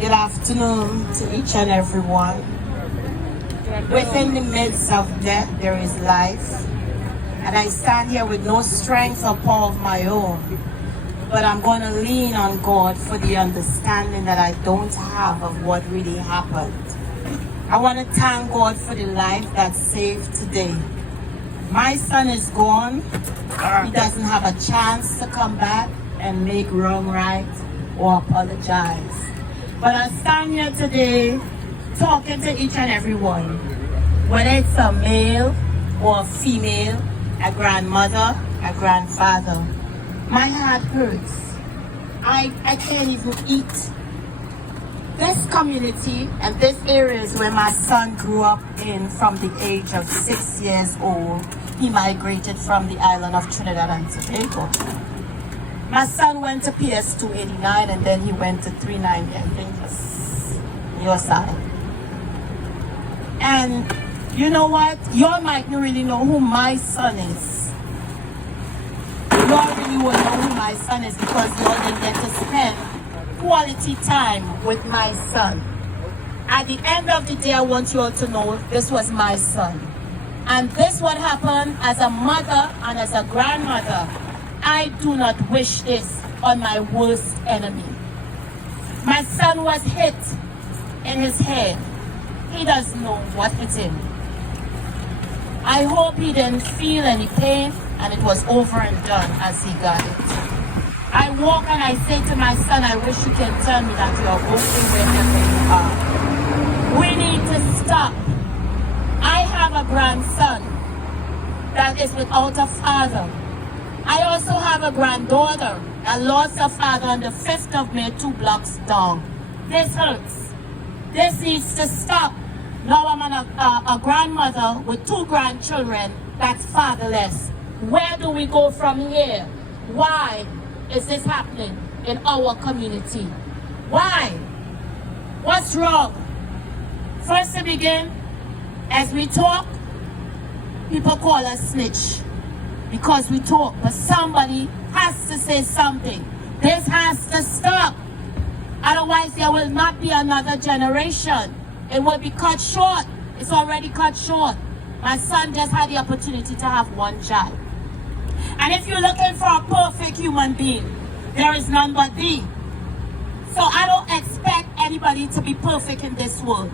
Good afternoon to each and every one. Within the midst of death, there is life. And I stand here with no strength or power of my own. But I'm going to lean on God for the understanding that I don't have of what really happened. I want to thank God for the life that's saved today. My son is gone. He doesn't have a chance to come back and make wrong right or apologize. But I stand here today talking to each and every one, whether it's a male or a female, a grandmother, a grandfather. My heart hurts. I can't even eat. This community and this area is where my son grew up in from the age of 6 years old. He migrated from the island of Trinidad and Tobago. My son went to PS 289 and then he went to 390, I think just your side. And you know what? You all might not really know who my son is. You all really will know who my son is because you all didn't get to spend quality time with my son. At the end of the day, I want you all to know this was my son. And this what happened as a mother and as a grandmother. I do not wish this on my worst enemy. My son was hit in his head. He doesn't know what hit him. I hope he didn't feel any pain and it was over and done as he got it. I walk and I say to my son, I wish you can tell me that you are okay wherever you are. We need to stop. I have a grandson that is without a father. I also have a granddaughter that lost her father on the 5th of May, 2 blocks down. This hurts. This needs to stop. Now I'm a grandmother with 2 grandchildren that's fatherless. Where do we go from here? Why is this happening in our community? Why? What's wrong? First to begin, as we talk, people call us snitch because we talk, but somebody has to say something. This has to stop. Otherwise, there will not be another generation. It will be cut short. It's already cut short. My son just had the opportunity to have 1 child. And if you're looking for a perfect human being, there is none but thee. So I don't expect anybody to be perfect in this world.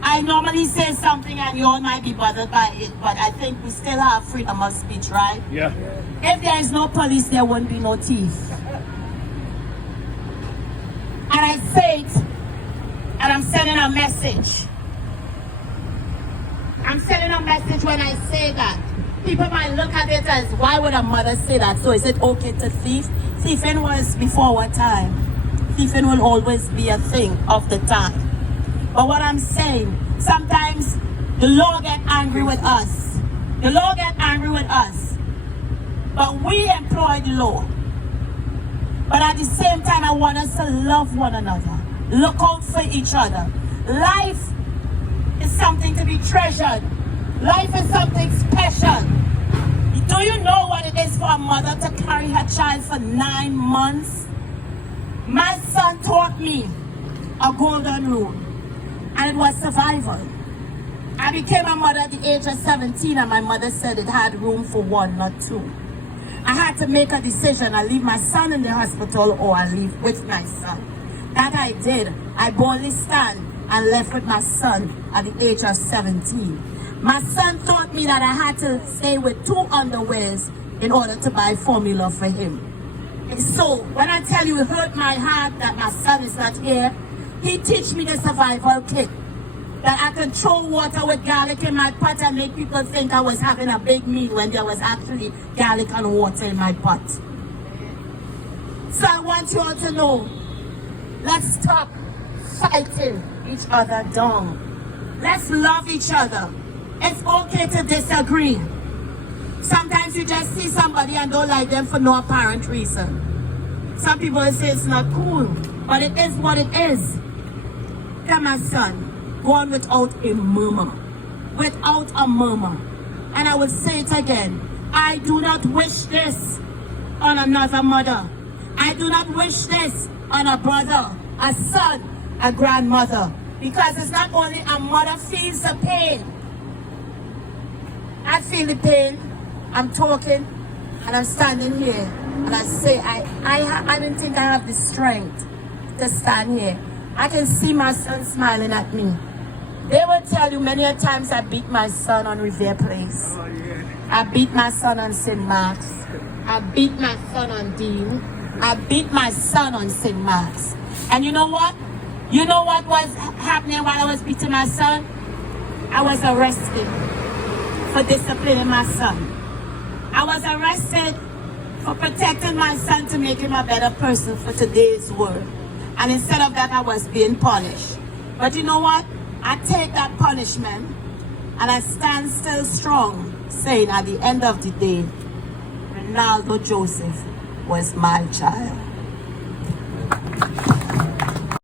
I normally say something and you all might be bothered by it, but I think we still have freedom of speech, right? Yeah. If there is no police, there won't be no thief. And I say it, and I'm sending a message. I'm sending a message when I say that. People might look at it as, why would a mother say that? So is it okay to thief? Thieving was before our time. Thieving will always be a thing of the time. But what I'm saying, sometimes the law get angry with us. The law get angry with us. But we employ the law. But at the same time, I want us to love one another. Look out for each other. Life is something to be treasured. Life is something special. Do you know what it is for a mother to carry her child for 9 months? My son taught me a golden rule, and it was survival. I became a mother at the age of 17, and my mother said it had room for 1, not 2. I had to make a decision. I leave my son in the hospital or I leave with my son. That I did. I boldly stand and left with my son at the age of 17. My son taught me that I had to stay with 2 underwears in order to buy formula for him. And so when I tell you it hurt my heart that my son is not here, he teach me the survival kit. That I can throw water with garlic in my pot and make people think I was having a big meal when there was actually garlic and water in my pot. So I want you all to know, let's stop fighting each other down. Let's love each other. It's okay to disagree. Sometimes you just see somebody and don't like them for no apparent reason. Some people say it's not cool, but it is what it is. Tell my son, go on without a murmur. Without a murmur. And I will say it again. I do not wish this on another mother. I do not wish this on a brother, a son, a grandmother. Because it's not only a mother feels the pain. I feel the pain. I'm talking and I'm standing here and I say, I didn't think I have the strength to stand here. I can see my son smiling at me. They will tell you many a times I beat my son on Revere Place. Oh, yeah. I beat my son on St. Mark's. I beat my son on Dean. I beat my son on St. Mark's. And you know what? You know what was happening while I was beating my son? I was arrested for disciplining my son. I was arrested for protecting my son to make him a better person for today's world. And instead of that, I was being punished. But you know what? I take that punishment and I stand still strong, saying at the end of the day, Renaldo Joseph was my child.